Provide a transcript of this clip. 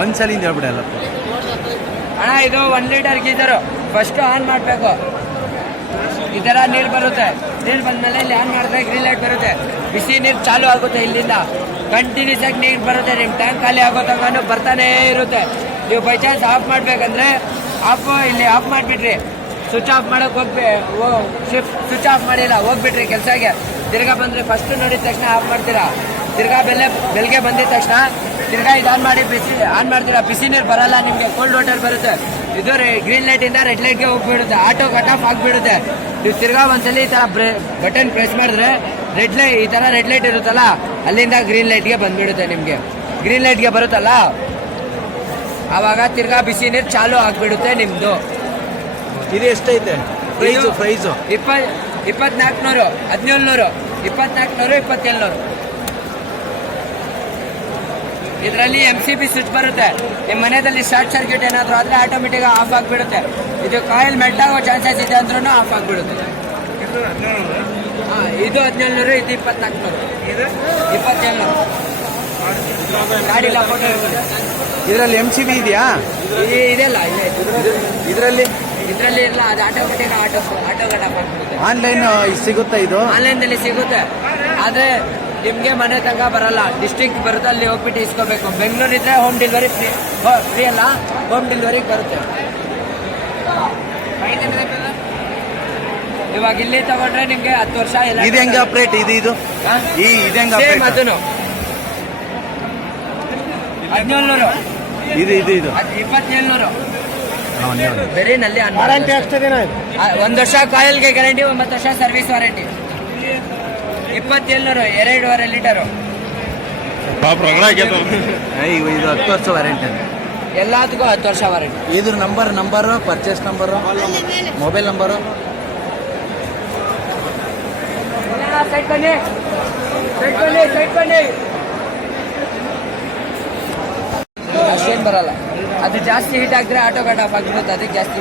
ಒಂದ್ಸಲಿಂದ ಹೇಳ್ಬಿಡಲ್ಲ ಅಣ್ಣ ಇದು one litre geyser first on ಮಾಡಬೇಕು. ಈ ಥರ ನೀರು ಬರುತ್ತೆ. ನೀರು ಬಂದ್ಮೇಲೆ ಇಲ್ಲಿ ಆನ್ ಮಾಡಿದ್ರೆ ಗ್ರೀನ್ ಲೈಟ್ ಬರುತ್ತೆ. ಬಿಸಿ ನೀರು ಚಾಲು ಆಗುತ್ತೆ ಇಲ್ಲಿಂದ. ಕಂಟಿನ್ಯೂಸ್ ಆಗಿ ನೀರು ಬರುತ್ತೆ ನಿಮ್ಮ ಟ್ಯಾಂಕ್ ಖಾಲಿ ಆಗೋ ತನಕ ಬರ್ತಾನೇ ಇರುತ್ತೆ. ನೀವು ಬೈ ಚಾನ್ಸ್ ಆಫ್ ಮಾಡ್ಬೇಕಂದ್ರೆ ಆಫ್ ಇಲ್ಲಿ ಆಫ್ ಮಾಡಿಬಿಟ್ರಿ. ಸ್ವಿಚ್ ಆಫ್ ಮಾಡಕ್ ಹೋಗ್ಬಿ ಸ್ವಿಚ್ ಆಫ್ ಮಾಡಿಲ್ಲ ಹೋಗ್ಬಿಟ್ರಿ ಕೆಲಸಕ್ಕೆ. ತಿರ್ಗಾ ಬಂದ್ರೆ ಫಸ್ಟ್ ನೋಡಿದ ತಕ್ಷಣ ಆಫ್ ಮಾಡ್ತೀರಾ? ತಿರ್ಗಾ ಬೆಲೆ ಬೆಳಗ್ಗೆ ಬಂದಿದ ತಕ್ಷಣ ತಿರ್ಗಾ ಇದು ಆನ್ ಮಾಡಿ ಬಿಸಿ ಆನ್ ಮಾಡ್ತೀರಾ ಬಿಸಿ ನೀರು ಬರಲ್ಲ ನಿಮಗೆ ಕೋಲ್ಡ್ ವಾಟರ್ ಬರುತ್ತೆ. ಇದು ಗ್ರೀನ್ ಲೈಟ್ ಇಂದ ರೆಡ್ ಲೈಟ್ಗೆ ಹೋಗ್ಬಿಡುತ್ತೆ ಆಟೋ ಕಟ್ ಆಫ್ ಆಗ್ಬಿಡುತ್ತೆ. ನೀವು ತಿರ್ಗಾ ಒಂದ್ಸಲಿ ಈ ತರ ಬಟನ್ ಪ್ರೆಸ್ ಮಾಡಿದ್ರೆ ರೆಡ್ ಲೈಟ್ ಈ ತರ ರೆಡ್ ಲೈಟ್ ಇರುತ್ತಲ್ಲ ಅಲ್ಲಿಂದ ಗ್ರೀನ್ ಲೈಟ್ಗೆ ಬಂದ್ಬಿಡುತ್ತೆ ನಿಮಗೆ. ಗ್ರೀನ್ ಲೈಟ್ಗೆ ಬರುತ್ತಲ್ಲ? ಆವಾಗ ತಿರ್ಗಾ ಬಿಸಿ ನೀರು ಚಾಲು ಆಗ್ಬಿಡುತ್ತೆ ನಿಮ್ಮದು ಇದು ಎಷ್ಟೈತೆ? ಪ್ರೈಸು ಪ್ರೈಸು ಇಪ್ಪ ಇಪ್ಪತ್ನಾಲ್ಕುನೂರು ಹದಿನೇಳುನೂರು ಇಪ್ಪತ್ನಾಲ್ಕುನೂರು ಇಪ್ಪತ್ತೇಳುನೂರು. ಇದರಲ್ಲಿ ಎಂ ಸಿ ಬಿ ಸ್ವಿಚ್ ಬರುತ್ತೆ. ನಿಮ್ಮ ಮನೆಯಲ್ಲಿ ಶಾರ್ಟ್ ಸರ್ಕ್ಯೂಟ್ ಏನಾದರೂ ಆದರೆ ಆಟೋಮೆಟಿಕ್ ಆಫ್ ಆಗಿಬಿಡುತ್ತೆ. ಇದು ಕಾಯಿಲ್ ಮೆಲ್ಟ್ ಆಗೋ ಚಾನ್ಸಸ್ ಇದೆ ಅಂದ್ರೂ ಆಫ್ ಆಗಿಬಿಡುತ್ತೆ. ಹಾಂ ಇದು ಹದಿನೇಳುನೂರು ಇದು ಇಪ್ಪತ್ನಾಲ್ಕುನೂರು. ಇಪ್ಪತ್ತೇಳುನೂರು. ಗಾಡಿ ಇಲ್ಲ ಫೋಟೋ ಇದರಲ್ಲಿ ಎಂ ಸಿ ಬಿ ಇದೆಯಾ? ಇದೆಲ್ಲ ಇದೆ. ಇದರಲ್ಲಿ? ಇದರಲ್ಲಿ ಇಲ್ಲ ಅದು ಆಟೋಮೆಟಿಕ್ ಆಟೋ ಆಟೋ ಗಡ್ ಆನ್ಲೈನ್ ಸಿಗುತ್ತೆ ಇದು? ಆನ್ಲೈನ್ ಸಿಗುತ್ತೆ. ಆದರೆ ನಿಮಗೆ ಮನೆ ತನಕ ಬರಲ್ಲ. ಡಿಸ್ಟಿಕ್ ಬರುತ್ತೆ ಅಲ್ಲಿ ಹೋಗ್ಬಿಟ್ಟು ಇಸ್ಕೋಬೇಕು. ಬೆಂಗಳೂರು ಇದ್ರೆ ಹೋಮ್ ಡೆಲಿವರಿ ಫ್ರೀ ಫ್ರೀ ಅಲ್ಲ ಹೋಮ್ ಡೆಲಿವರಿ ಬರುತ್ತೆ. ಇವಾಗ ಇಲ್ಲಿ ತಗೊಂಡ್ರೆ ನಿಮ್ಗೆ ಹತ್ತು ವರ್ಷ ಇಲ್ಲ ಇದು ಹೆಂಗ ಅಪ್ರೇಟ್ ಇದು ಇದು? ಈ ಇದು ಹೆಂಗ ಸೇಮ್ ಅದನ್ನು. ಹದಿನೇಳುನೂರು. ಇದು ಇದು ಇದು? ಇಪ್ಪತ್ತೇಳ್ನೂರು. ಬರೀ ನಲ್ಲಿ ಒಂದು ವರ್ಷ ಕಾಯಿಲ್ಗೆ ಗ್ಯಾರಂಟಿ ಒಂಬತ್ತು ವರ್ಷ ಸರ್ವಿಸ್ ವಾರಂಟಿ ಇಪ್ಪತ್ತೇಳುನೂರು ಎರಡೂವರೆ ಲೀಟರು. ಇದು ಹತ್ತು ವರ್ಷ ವಾರಂಟಿ ಎಲ್ಲದಕ್ಕೂ ಹತ್ತು ವರ್ಷ ವಾರಂಟಿ. ಇದ್ರ number number purchase number mobile number side ಬನ್ನಿ. ಸೈಡ್ ಬನ್ನಿ ಸೈಡ್ ಬನ್ನಿ. ಅಷ್ಟೇನು ಬರಲ್ಲ. ಅದು ಜಾಸ್ತಿ ಹೀಟ್ ಆಗಿದ್ರೆ ಆಟೋ ಕಟ್ ಆಫ್ ಆಗಿಬಿಡುತ್ತೆ ಅದಕ್ಕೆ ಜಾಸ್ತಿ.